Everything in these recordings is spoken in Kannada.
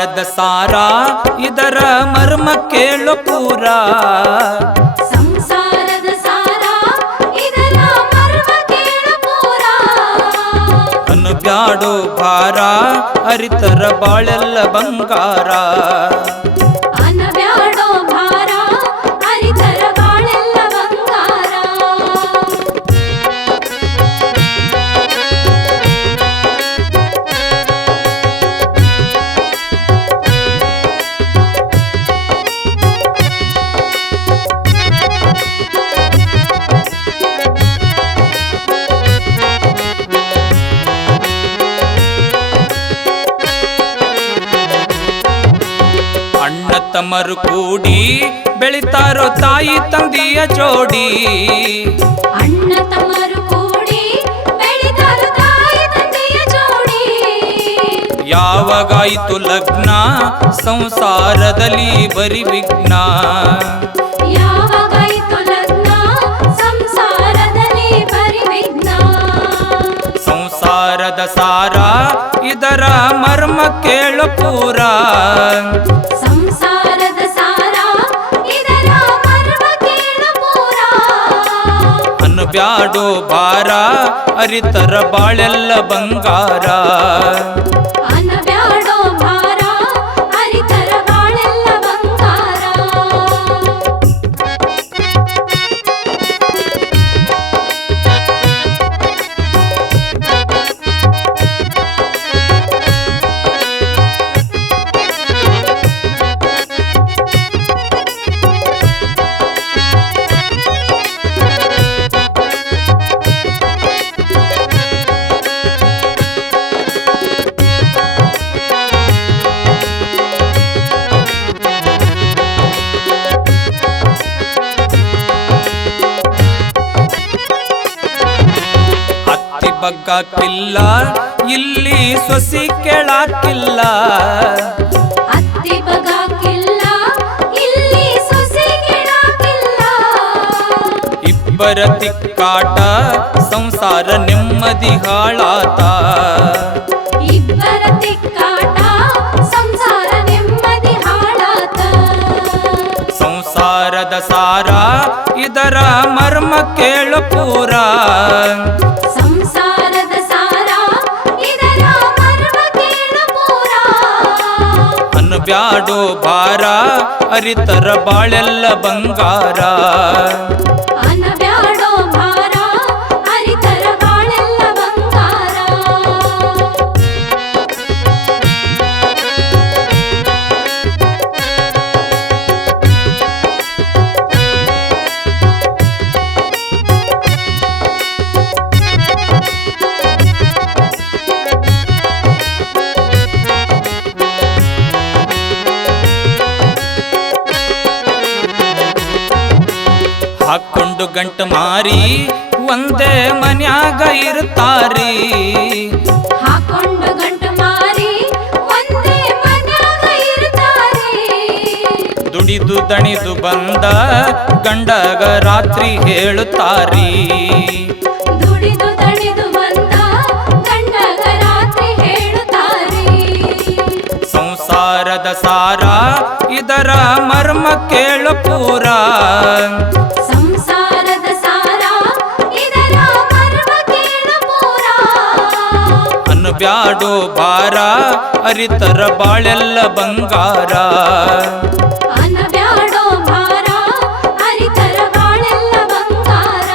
ಸಂಸಾರದ ಸಾರ ಇದರ ಮರ್ಮ ಕೇಳು ಪೂರ ಸಂಸಾರದ ಸಾರ ಇದರ ಮರ್ಮ ಕೇಳು ಪೂರ ಅನುಬ್ಯಾಡೋ ಭಾರ ಅರಿತರ ಬಾಳೆಲ್ಲ ಬಂಗಾರ ಅನಬ್ಯಾಡೋ ಭಾರ ಅರಿತರ ಬಾಳೆಲ್ಲ ಬಂಗಾರ ಅಣ್ಣ ತಮ್ಮರು ಕೂಡಿ ಬೆಳಿತಾರೋ ತಾಯಿ ತಂದೆಯ ಜೋಡಿ ಅಣ್ಣ ತಮ್ಮರು ಕೂಡಿ ಬೆಳಿತಾರೋ ತಾಯಿ ತಂದೆಯ ಜೋಡಿ ಯಾವಾಗಾಯಿತು ಲಗ್ನ ಸಂಸಾರದಲ್ಲಿ ಬರಿ ವಿಘ್ನ ಯಾವಾಗಾಯಿತು ಲಗ್ನ ಸಂಸಾರದಲ್ಲಿ ಬರಿ ವಿಘ್ನ ಸಂಸಾರದ ಸಾರ ಇದರ ಮರ್ಮ ಕೇಳು ಪೂರ ಸಂಸಾರದ ಸಾರ ಇದರ ಮರ್ಮ ಕೇಳು ಪೂರ ಅನುಬ್ಯಾಡೋ ಭಾರ ಅರಿತರ ಬಾಳೆಲ್ಲ ಬಂಗಾರ ಅನಬ್ಯಾಡೋ ಭಾರ ಅರಿತರ ಬಾಳೆಲ್ಲ ಬಂಗಾರ ಅತ್ತಿ ಬಗ್ಗಾಕಿಲ್ಲ ಇಲ್ಲಿ ಸೊಸಿ ಕೇಳಾಕಿಲ್ಲ ಅತ್ತಿ ಬಗಾಕಿಲ್ಲ ಇಲ್ಲಿ ಸೊಸೆ ಗಿಡಾಕಿಲ್ಲ ಇಬ್ಬರ ತಿಕ್ಕಾಟ ಸಂಸಾರ ನೆಮ್ಮದಿ ಹಾಳಾತ ಇಬ್ಬರ ತಿಕ್ಕಾಟ ಸಂಸಾರ ನೆಮ್ಮದಿ ಹಾಳಾತ ಸಂಸಾರದ ಸಾರ ಇದರ ಮರ್ಮ ಕೇಳು ಪೂರ ಸಂಸಾರದ ಸಾರ ಇದರ ಮರ್ಮ ಕೇಳು ಪೂರ ಅನುಬ್ಯಾಡೋ ಭಾರ ಅರಿತರ ಬಾಳೆಲ್ಲ ಬಂಗಾರ ಅನಬ್ಯಾಡೋ ಭಾರ ಅರಿತರ ಬಾಳೆಲ್ಲ ಬಂಗಾರ ಹಾಕೊಂಡು ಗಂಟು ಮಾರಿ ಒಂದೇ ಮನ್ಯಾಗ ಇರ್ತಾರಿ ಹಾಕೊಂಡು ಗಂಟು ಮಾರಿ ಒಂದೇ ಮನ್ಯಾಗ ಇರ್ತಾರೆ ದುಡಿದು ದಣಿದು ಬಂದ ಗಂಡಗ ರಾತ್ರಿ ಹೇಳುತ್ತಾರಿ ದುಡಿದು ತಣಿದು ಬಂದ ಗಂಡಗ ರಾತ್ರಿ ಹೇಳುತ್ತಾರೆ ಸಂಸಾರದ ಸಾರ ಇದರ ಮರ್ಮ ಕೇಳು ಪೂರ ಸಂಸಾರದ ಸಾರ ಇದರ ಮರ್ಮ ಕೇಳು ಪೂರ ಅನುಬ್ಯಾಡೋ ಭಾರ ಅರಿತರ ಬಾಳೆಲ್ಲ ಬಂಗಾರ ಅನಬ್ಯಾಡೋ ಭಾರ ಅರಿತರ ಬಾಳೆಲ್ಲ ಬಂಗಾರ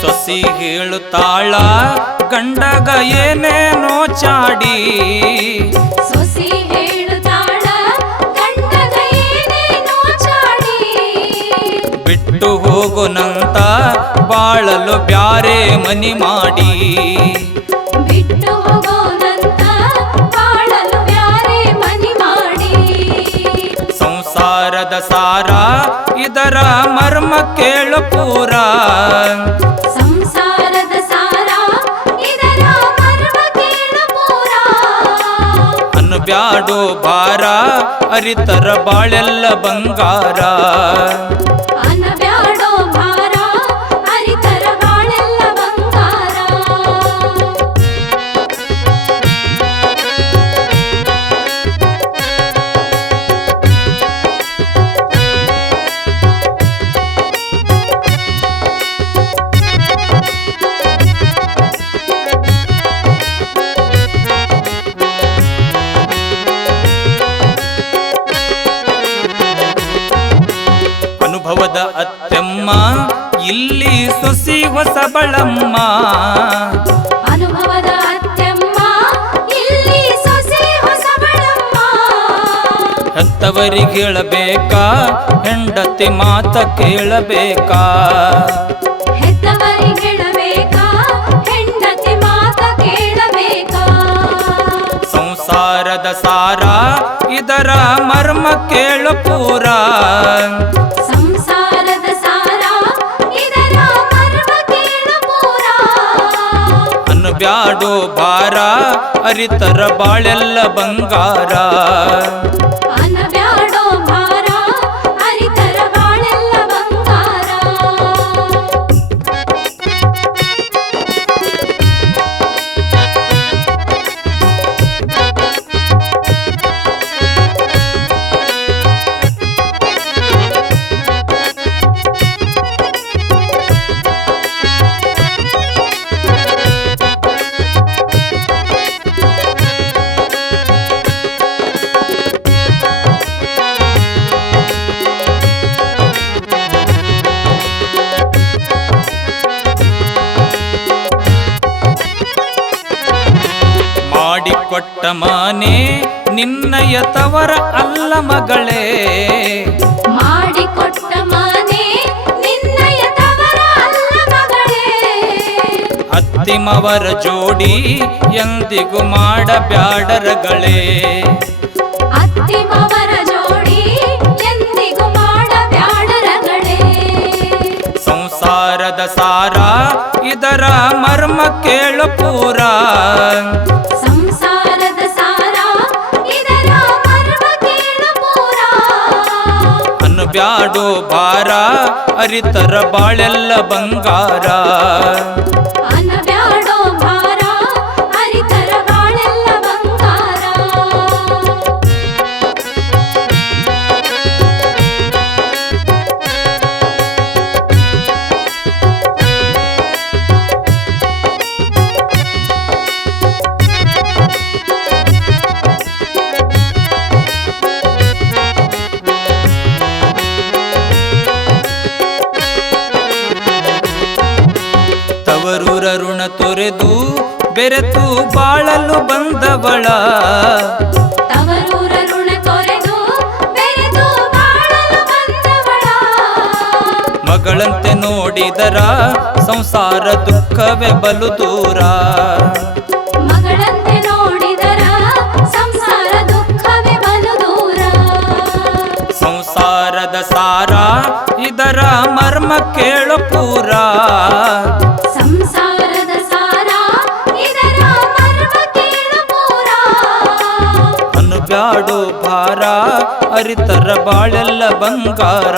ಸೊಸಿ ಹೇಳುತ್ತಾಳ ಗಂಡಗ ಏನೇನೋ ಚಾಡಿ ಸೊಸಿ ಹೇಳುತ್ತಾಳ ಗಂಡಗ ಏನೇನೋ ಚಾಡಿ ಬಿಟ್ಟು ಹೋಗುನಂತ ಬಾಳಲು ಬ್ಯಾರೆ ಮನಿ ಮಾಡಿ ಬಿಟ್ಟು ಹೋಗೋನಂತ ಬಾಳಲು ಬ್ಯಾರೆ ಮನಿ ಮಾಡಿ ಸಂಸಾರದ ಸಾರ ಇದರ ಮರ್ಮ ಕೇಳು ಪೂರ ಸಂಸಾರದ ಸಾರ ಇದರ ಮರ್ಮ ಕೇಳು ಪೂರ ಅನ್ಬ್ಯಾಡೋ ಭಾರ ಅರಿತರ ಬಾಳೆಲ್ಲ ಬಂಗಾರ ಅನಬ್ಯಾಡೋ ಭಾರ ಅರಿತರ ಬಾಳೆಲ್ಲ ಬಂಗಾರ ಅನುಭವದ ಅತ್ತೆಮ್ಮ ಇಲ್ಲಿ ಸೊಸಿ ಹೊಸಬಳಮ್ಮ ಅನುಭವದ ಅತ್ತೆಮ್ಮ ಇಲ್ಲಿ ಸೊಸೆ ಹೊಸಬಳಮ್ಮ ಹೆತ್ತವರಿಗೆ ಹೇಳಬೇಕಾ ಹೆಂಡತಿ ಮಾತ ಕೇಳಬೇಕಾ ಹೆತ್ತವರಿಗೆ ಹೇಳಬೇಕಾ ಹೆಂಡತಿ ಮಾತ ಕೇಳಬೇಕಾ ಸಂಸಾರದ ಸಾರ ಇದರ ಮರ್ಮ ಕೇಳು ಪೂರ ಸಂಸಾರದ ಸಾರ ಇದರ ಮರ್ಮ ಕೇಳು ಪೂರ ಅನ್ಬ್ಯಾಡೋ ಭಾರ ಅರಿತರ ಬಾಳೆಲ್ಲ ಬಂಗಾರ ಅನಬ್ಯಾಡೋ ಭಾರ ಅರಿತರ ಬಾಳೆಲ್ಲ ಬಂಗಾರ ಮಾಡಿಕೊಟ್ಟ ಮಾನೆ ನಿನ್ನಯ ತವರ ಅಲ್ಲ ಮಗಳೇ ಮಾಡಿಕೊಟ್ಟ ಮನೆ ನಿನ್ನಯ ತವರ ಅಲ್ಲ ಮಗಳೇ ಅತ್ತಿಮವರ ಜೋಡಿ ಎಂದಿಗೂ ಮಾಡಬ್ಯಾಡರಗಳೇ ಅತ್ತಿಮವರ ಜೋಡಿ ಎಂದಿಗೂ ಮಾಡಬ್ಯಾಡರಗಳೇ ಸಂಸಾರದ ಸಾರ ಇದರ ಮರ್ಮ ಕೇಳು ಪೂರ ಸಂಸಾರದ ಸಾರ ಇದರ ಮರ್ಮ ಕೇಳು ಪೂರ ಅನ್ಬ್ಯಾಡೋ ಭಾರ ಅರಿತರ ಬಾಳೆಲ್ಲ ಬಂಗಾರ ಅನಬ್ಯಾಡೋ ಭಾರ ಅರಿತರ ಬಾಳೆಲ್ಲ ಬಂಗಾರ ತವರೂರ ಋಣ ತೊರೆದು ಬೆರೆತು ಬಾಳಲು ಬಂದವಳ ತವರೂರ ಋಣ ತೊರೆದು ಬೆರೆತು ಬಾಳಲು ಬಂದವಳ ಮಗಳಂತೆ ನೋಡಿದರ ಸಂಸಾರ ದುಃಖವೇ ಬಲು ದೂರ ಮಗಳಂತೆ ನೋಡಿದರ ಸಂಸಾರ ದುಃಖವೇ ಬಲು ದೂರ ಸಂಸಾರದ ಸಾರ ಇದರ ಮರ್ಮ ಕೇಳು ಪೂರ ಸಂಸಾರದ ಸಾರ ಇದರ ಮರ್ಮ ಕೇಳು ಪೂರ ಅನ್ಬ್ಯಾಡೋ ಭಾರ ಅರಿತರ ಬಾಳೆಲ್ಲ ಬಂಗಾರ